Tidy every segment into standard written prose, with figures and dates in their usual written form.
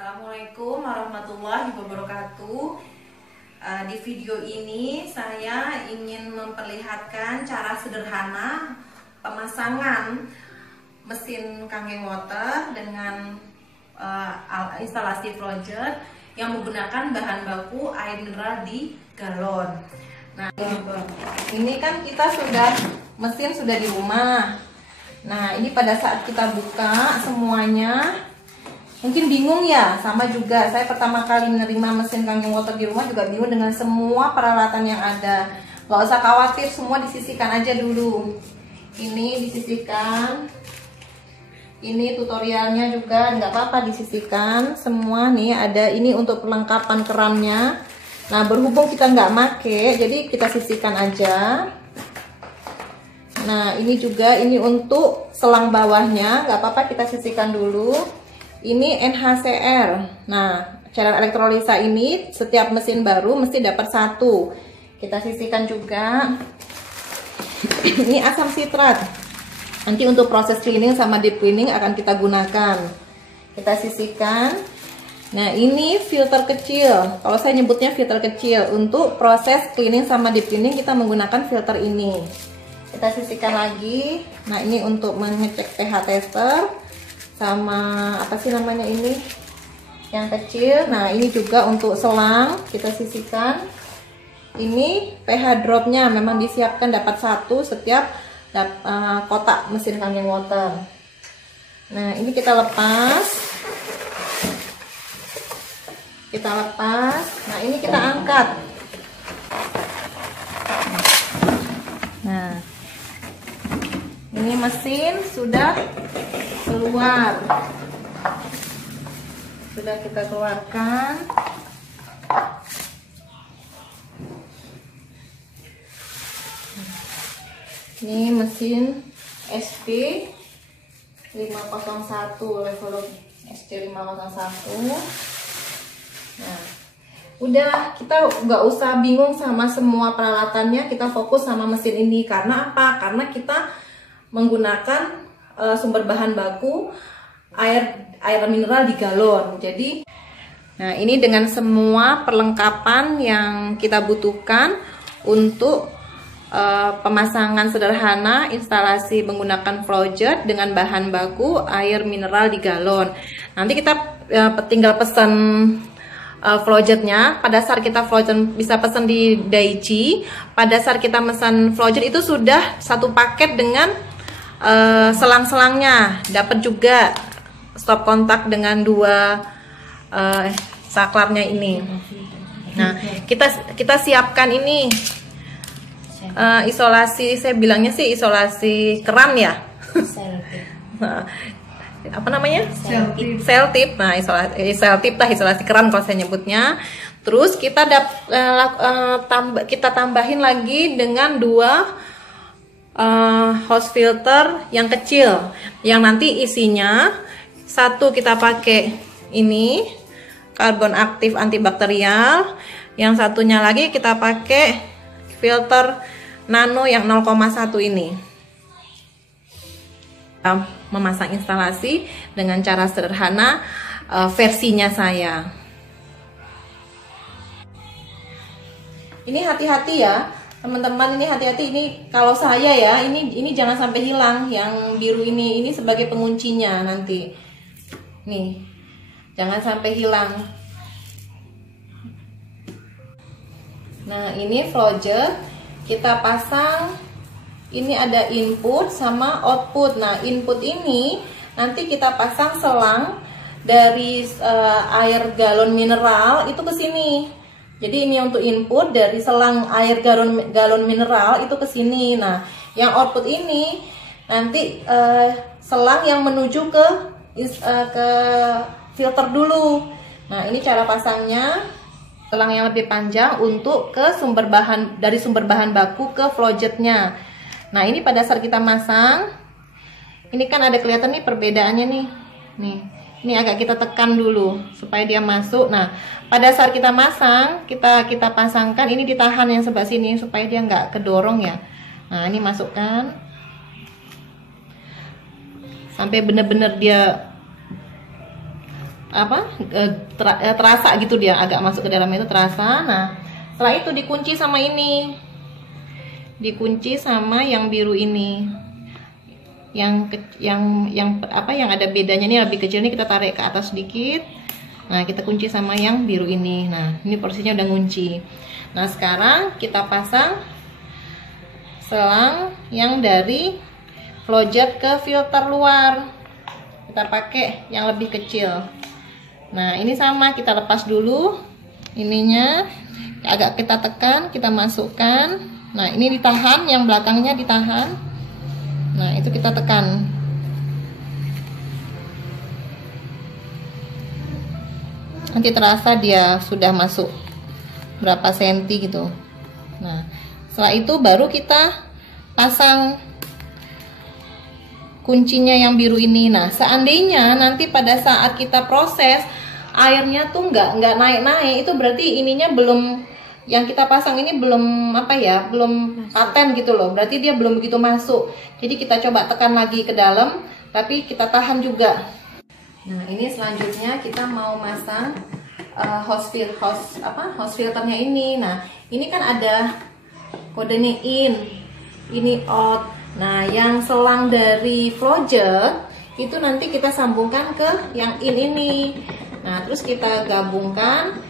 Assalamualaikum warahmatullahi wabarakatuh. Di video ini saya ingin memperlihatkan cara sederhana pemasangan mesin kangen water dengan instalasi flojet yang menggunakan bahan baku air mineral di galon. Nah, ini kan kita mesin sudah di rumah. Nah, ini pada saat kita buka semuanya mungkin bingung ya, sama juga saya pertama kali menerima mesin kangen water di rumah juga bingung dengan semua peralatan yang ada. Gak usah khawatir, semua disisihkan aja dulu. Ini disisihkan, ini tutorialnya juga nggak apa-apa disisihkan semua nih. Ada ini untuk perlengkapan kerannya. Nah, berhubung kita nggak make, jadi kita sisihkan aja. Nah, ini juga ini untuk selang bawahnya, nggak apa-apa kita sisihkan dulu. Ini NaCl. Nah, cairan elektrolisa ini setiap mesin baru mesti dapat satu. Kita sisihkan juga. Ini asam sitrat. Nanti untuk proses cleaning sama deep cleaning akan kita gunakan. Kita sisihkan. Nah, ini filter kecil. Kalau saya nyebutnya filter kecil. Untuk proses cleaning sama deep cleaning kita menggunakan filter ini. Kita sisihkan lagi. Nah, ini untuk mengecek pH tester. Sama apa sih namanya ini yang kecil. Nah, ini juga untuk selang kita sisihkan. Ini pH dropnya memang disiapkan dapat satu setiap kotak mesin kangen water. Nah, ini kita lepas. Nah, ini kita angkat. Nah, ini mesin sudah keluar, sudah kita keluarkan. Ini mesin SP 501 level SC 501. Nah, udah, kita nggak usah bingung sama semua peralatannya, kita fokus sama mesin ini. Karena apa? Karena kita menggunakan sumber bahan baku air mineral di galon. Jadi, nah, ini dengan semua perlengkapan yang kita butuhkan untuk pemasangan sederhana instalasi menggunakan flojet dengan bahan baku air mineral di galon. Nanti kita tinggal pesan flojetnya. Pada saat kita flojet bisa pesan di Daichi. Pada saat kita pesan flojet itu sudah satu paket dengan selang-selangnya, dapat juga stop kontak dengan dua saklarnya ini. Nah, kita siapkan ini isolasi, saya bilangnya sih isolasi keran ya. Nah, apa namanya? Sel tip. Nah, isolasi keran kalau saya nyebutnya. Terus kita tambahin lagi dengan dua hose filter yang kecil, yang nanti isinya satu kita pakai ini karbon aktif antibakterial, yang satunya lagi kita pakai filter nano yang 0,1 ini. Memasang instalasi dengan cara sederhana versinya saya. Ini hati-hati ya teman-teman, ini hati-hati, ini kalau saya ya, ini jangan sampai hilang yang biru ini sebagai penguncinya nanti. Nih, jangan sampai hilang. Nah, ini flojet kita pasang. Ini ada input sama output. Nah, input ini nanti kita pasang selang dari air galon mineral itu ke sini. Jadi ini untuk input dari selang air galon mineral itu ke sini. Nah, yang output ini nanti selang yang menuju ke filter dulu. Nah, ini cara pasangnya. Selang yang lebih panjang untuk ke dari sumber bahan baku ke flojetnya. Nah, ini pada saat kita masang, ini kan ada kelihatan nih perbedaannya nih. Ini agak kita tekan dulu supaya dia masuk. Nah, pada saat kita masang, kita pasangkan, ini ditahan yang sebelah sini supaya dia nggak kedorong ya. Nah, ini masukkan sampai benar-benar dia terasa gitu, dia agak masuk ke dalam itu terasa. Nah, setelah itu dikunci sama ini, dikunci sama yang biru ini, yang ada bedanya ini lebih kecil, ini kita tarik ke atas sedikit. Nah, kita kunci sama yang biru ini. Nah, ini posisinya udah ngunci. Nah, sekarang kita pasang selang yang dari flow jet ke filter luar. Kita pakai yang lebih kecil. Nah, ini sama, kita lepas dulu ininya, agak kita tekan, kita masukkan. Nah, ini ditahan, yang belakangnya ditahan. Nah, itu kita tekan. Nanti terasa dia sudah masuk berapa senti gitu. Nah, setelah itu baru kita pasang kuncinya yang biru ini. Nah, seandainya nanti pada saat kita proses airnya tuh nggak naik-naik, itu berarti ininya belum, yang kita pasang ini belum belum paten gitu loh. Berarti dia belum begitu masuk. Jadi kita coba tekan lagi ke dalam, tapi kita tahan juga. Nah, ini selanjutnya kita mau masang hose filternya ini. Nah, ini kan ada kodenya in, ini out. Nah, yang selang dari flow jet itu nanti kita sambungkan ke yang in ini. Nah, terus kita gabungkan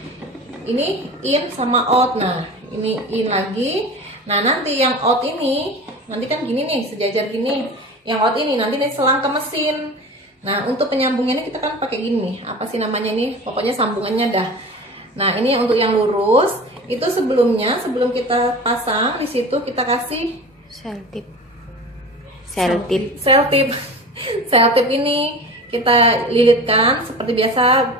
ini in sama out. Nah, ini in lagi. Nah, nanti yang out ini nanti kan gini nih, sejajar gini. Yang out ini nanti selang ke mesin. Nah, untuk penyambungannya kita kan pakai gini, apa sih namanya ini? Pokoknya sambungannya dah. Nah, ini untuk yang lurus. Itu sebelum kita pasang di situ kita kasih sel tip ini kita lilitkan seperti biasa.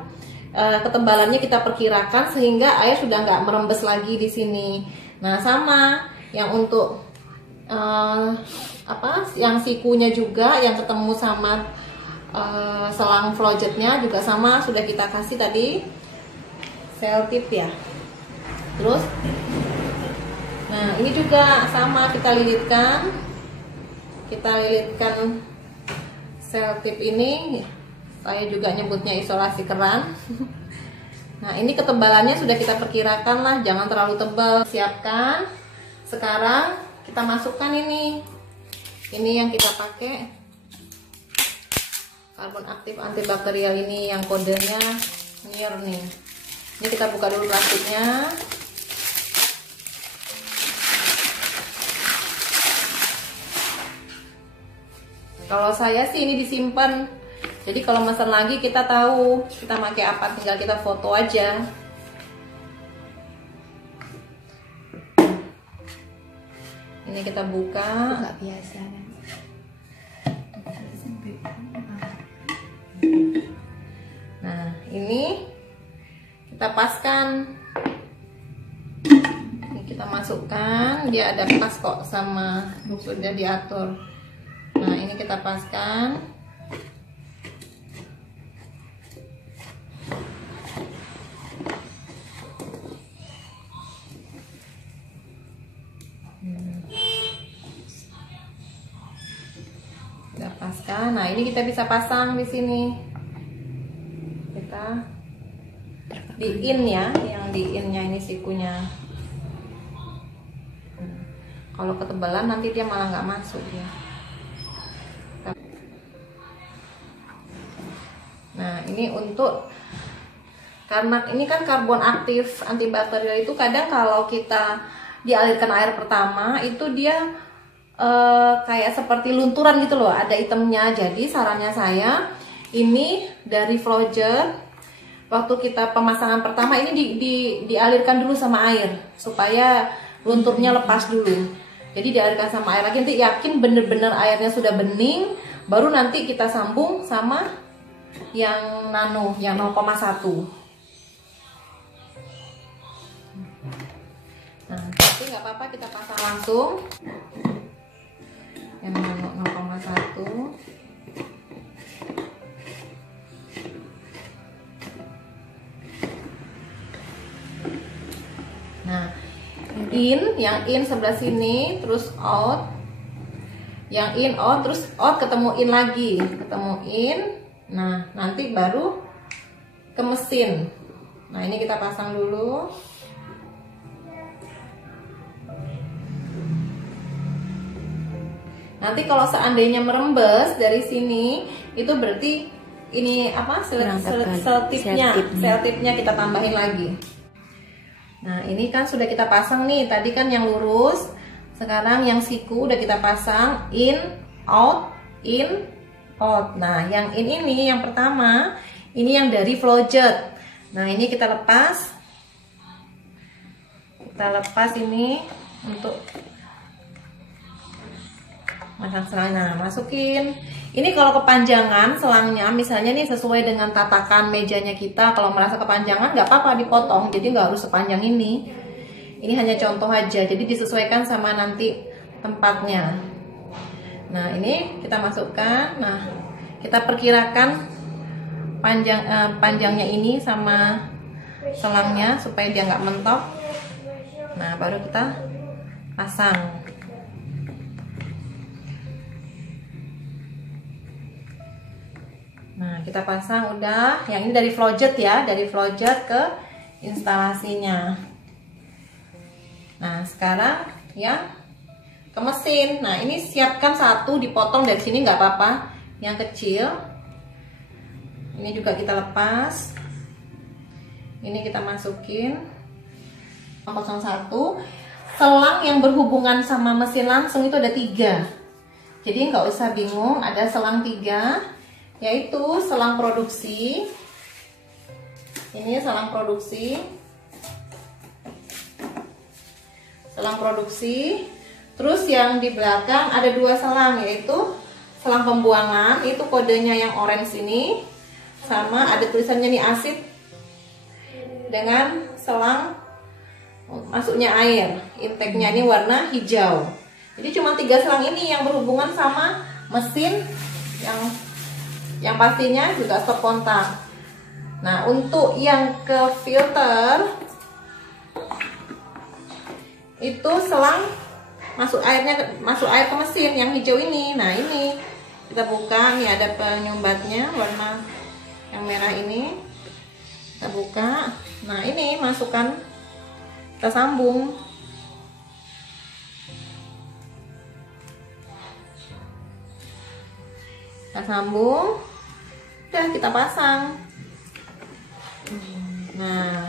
Ketebalannya kita perkirakan sehingga air sudah nggak merembes lagi di sini. Nah, sama yang untuk yang sikunya juga yang ketemu sama selang flow jetnya juga sama, sudah kita kasih tadi sel tip ya. Terus nah, ini juga sama, kita lilitkan sel tip ini. Saya juga nyebutnya isolasi keran. Nah, ini ketebalannya sudah kita perkirakan lah, jangan terlalu tebal. Siapkan. Sekarang kita masukkan ini yang kita pakai, karbon aktif antibakterial ini yang kodenya NIR nih. Ini kita buka dulu plastiknya. Kalau saya sih ini disimpan. Jadi kalau pesan lagi kita tahu kita pakai apa, tinggal kita foto aja. Ini kita buka biasa. Nah, ini kita paskan. Ini kita masukkan, dia ada pas kok sama sudah diatur. Nah, ini kita paskan. Kita paskan. Nah, ini kita bisa pasang di sini. Kita di in ya, yang di innya ini sikunya. Kalau ketebalan nanti dia malah nggak masuk ya. Nah, ini untuk, karena ini kan karbon aktif antibakterial itu kadang kalau kita dialirkan air pertama itu dia kayak seperti lunturan gitu loh, ada itemnya. Jadi sarannya saya ini dari flow jet, waktu kita pemasangan pertama ini dialirkan dulu sama air supaya lunturnya lepas dulu. Jadi dialirkan sama air lagi, nanti yakin bener-bener airnya sudah bening, baru nanti kita sambung sama yang nano, yang 0,1. Nah, tapi nggak apa-apa, kita pasang langsung yang 0,1. Nah, yang in sebelah sini, terus out, yang in out, terus out, ketemu in lagi, ketemu in. Nah, nanti baru ke mesin. Nah, ini kita pasang dulu. Nanti kalau seandainya merembes dari sini, itu berarti ini apa? Sel tipnya kita tambahin lagi. Nah, ini kan sudah kita pasang nih. Tadi kan yang lurus. Sekarang yang siku udah kita pasang in, out, in, out. Nah, yang in ini yang pertama, ini yang dari flow jet. Nah, ini kita lepas. Kita lepas ini untuk masang selangnya. Nah, masukin. Ini kalau kepanjangan selangnya, misalnya nih sesuai dengan tatakan mejanya kita. Kalau merasa kepanjangan nggak apa-apa dipotong, jadi nggak harus sepanjang ini. Ini hanya contoh aja, jadi disesuaikan sama nanti tempatnya. Nah, ini kita masukkan. Nah, kita perkirakan panjangnya ini sama selangnya supaya dia nggak mentok. Nah, baru kita pasang. Nah, kita pasang udah. Yang ini dari flow jet ya, dari flow jet ke instalasinya. Nah, sekarang ya ke mesin. Nah, ini siapkan satu, dipotong dari sini nggak apa-apa. Yang kecil. Ini juga kita lepas. Ini kita masukin. 01. Selang yang berhubungan sama mesin langsung itu ada 3. Jadi nggak usah bingung, ada selang 3. Yaitu selang produksi. Ini selang produksi. Selang produksi. Terus yang di belakang ada 2 selang, yaitu selang pembuangan, itu kodenya yang orange ini, sama ada tulisannya nih asid, dengan selang masuknya air, intake-nya ini warna hijau. Jadi cuma 3 selang ini yang berhubungan sama mesin, yang pastinya juga stop kontak. Nah, untuk yang ke filter itu selang masuk air ke mesin yang hijau ini. Nah, ini kita buka, nih ada penyumbatnya warna yang merah ini. Kita buka. Nah, ini masukkan, kita sambung. Kita sambung. Udah kita pasang. Nah,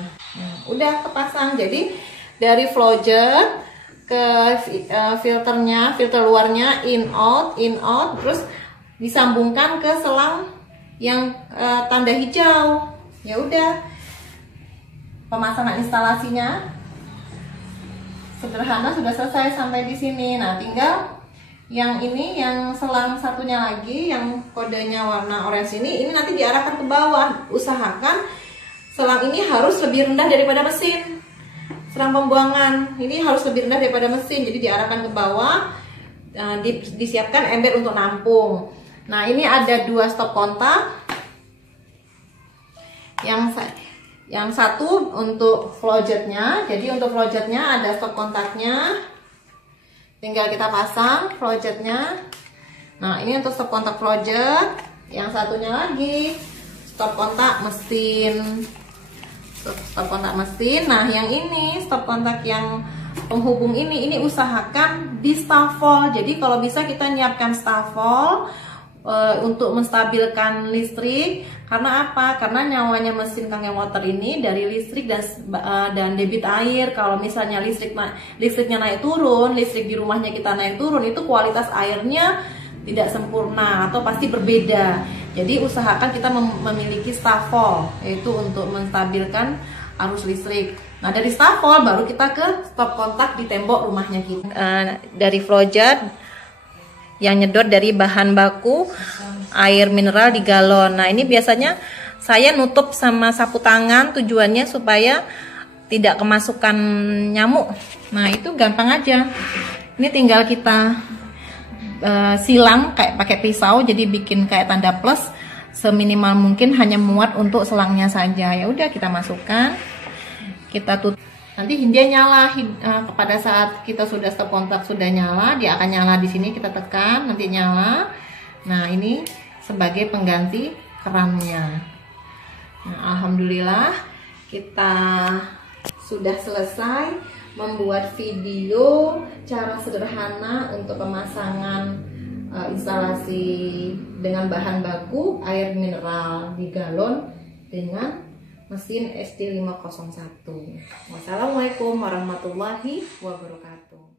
udah kepasang. Jadi dari flow jet ke filternya, filter luarnya in out, terus disambungkan ke selang yang tanda hijau. Ya udah, pemasangan instalasinya sederhana, sudah selesai sampai di sini. Nah, tinggal yang ini, yang selang satunya lagi yang kodenya warna orange ini nanti diarahkan ke bawah. Usahakan selang ini harus lebih rendah daripada mesin. Selang pembuangan ini harus lebih rendah daripada mesin, jadi diarahkan ke bawah. Disiapkan ember untuk nampung. Nah, ini ada 2 stop kontak. Yang satu untuk flow jetnya. Jadi untuk flow jetnya ada stop kontaknya. Tinggal kita pasang flow jetnya. Nah, ini untuk stop kontak flow jet. Yang satunya lagi stop kontak mesin. Stop kontak mesin. Nah, yang ini stop kontak yang penghubung ini usahakan di stafol. Jadi kalau bisa kita nyiapkan stafol untuk menstabilkan listrik. Karena apa? Karena nyawanya mesin Kangen Water ini dari listrik dan debit air. Kalau misalnya listriknya naik turun, listrik di rumahnya kita naik turun, itu kualitas airnya tidak sempurna atau pasti berbeda. Jadi usahakan kita memiliki stafol, yaitu untuk menstabilkan arus listrik. Nah, dari stafol baru kita ke stop kontak di tembok rumahnya kita. Dari flow jet yang nyedot dari bahan baku air mineral di galon. Nah, ini biasanya saya nutup sama sapu tangan, tujuannya supaya tidak kemasukan nyamuk. Nah, itu gampang aja. Ini tinggal kita silang kayak pakai pisau, jadi bikin kayak tanda plus, seminimal mungkin hanya muat untuk selangnya saja. Ya udah, kita masukkan, kita tutup. Nanti dia nyala pada saat kita sudah stop kontak, sudah nyala, dia akan nyala di sini, kita tekan, nanti nyala. Nah, ini sebagai pengganti kerannya. Nah, alhamdulillah kita sudah selesai membuat video cara sederhana untuk pemasangan instalasi dengan bahan baku air mineral di galon dengan mesin SD501. Wassalamualaikum warahmatullahi wabarakatuh.